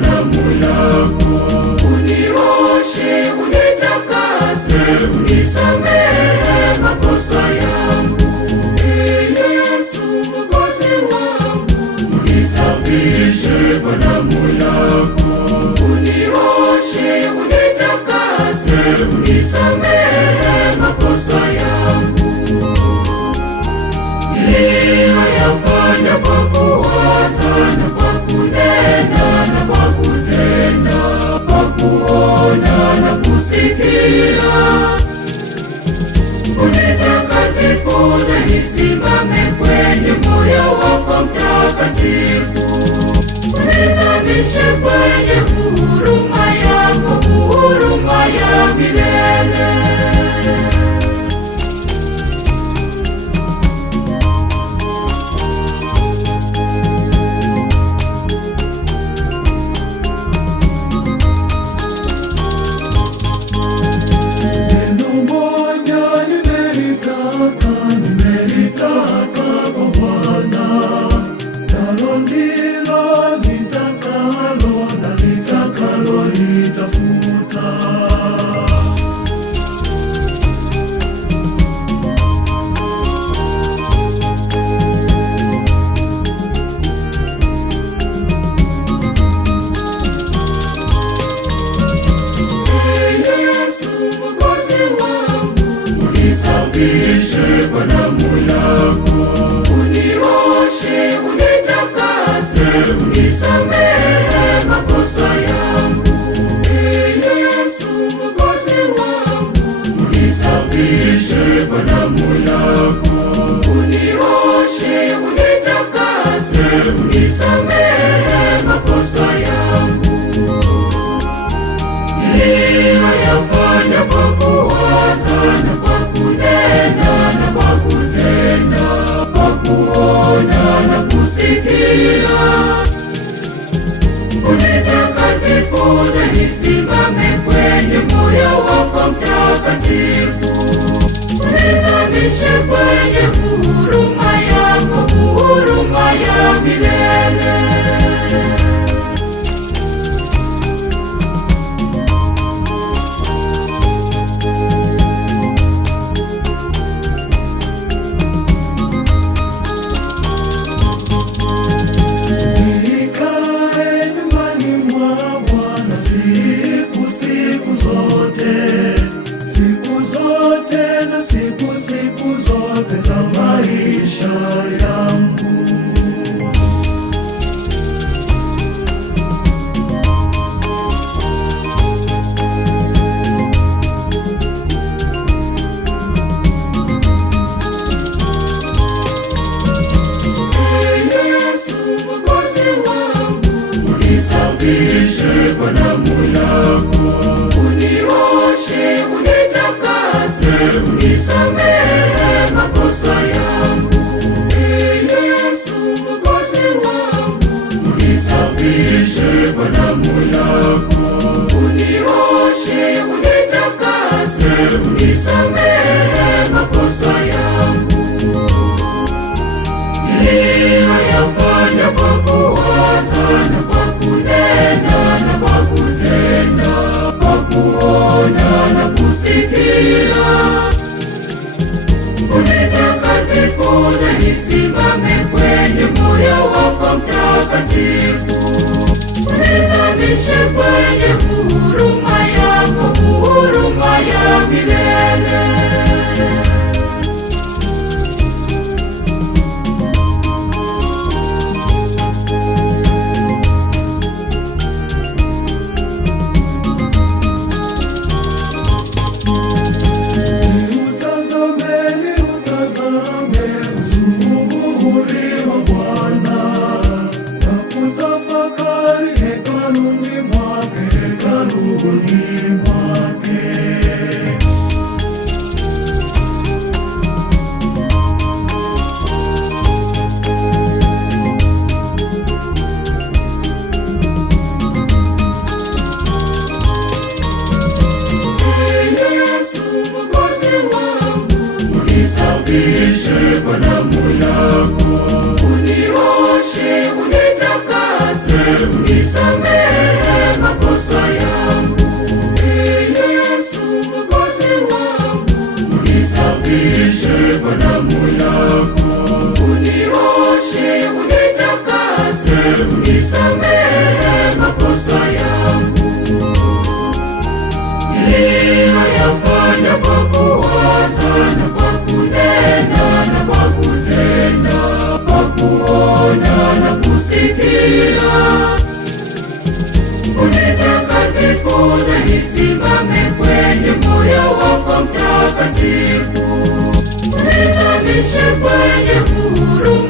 damu yako. Unioshe, unitakase, unisamehe makosa yangu. Yesu Mwokozi wangu, Unisafishe kwa damu yako. unioshe, unitakase, unisamehe makosa yangu. Niliyoyafanya kwa kuwaza na kwa kunena na kwa kutenda, Kwa kuona na kusikia, unitakatifuze, nisimame kwenye moyo wako mtakatifu. Unizamishe kwenye huruma yako, huruma ya milele. neno moja nimelitaka kwa Bwana, nalo ndilo nitakalo litafuta. Yesu Mwokozi wangu, Unisafishe kwa damu yako. unioshe, unitakase, unisamehe makosa yangu. Yesu Mwokozi wangu, Unisafishe kwa damu yako. unioshe, unitakase, unisamehe makosa yangu. Niliyoyafanya kwa kuwaza na kwa kunena na kwa kutenda, Kwa kuona na kusikia, unitakatifuze, nisimame kwenye moyo wako mtakatifu. Unizamishe kwenye huruma yako, huruma ya milele. nikae nyumbani mwa Bwana siku zote za maisha yangu. Yesu Mwokozi wangu, Unisafishe kwa damu yako. unioshe, unitakase, unisamehe makosa yangu. Yesu Mwokozi wangu, Unisafishe kwa damu yako. unioshe, unitakase, unisamehe makosa yangu. Niliyoyafanya kwa kuwaza na kwa kunena na kwa kutenda, Kwa kuona na kusikia, unitakatifuze, nisimame kwenye moyo wako mtakatifu. Unizamishe kwenye huruma yako, huruma ya milele. Niutazame uzuri wa Bwana na kutafakari hekaluni mwake. Unisafishe kwa damu yako. Unioshe, unitakase, unisamehe makosa yangu. Yesu Mwokozi wangu, unisafishe kwa damu yako, unioshe, unitakase, unisamehe makosa yangu. Niliyoyafanya kwa kuwaza na kwa kunena na kwa kutenda, kwa kuona na kusikia, unitakatifuze nisimame kwenye moyo wako mtakatifu, unizamishe kwenye huruma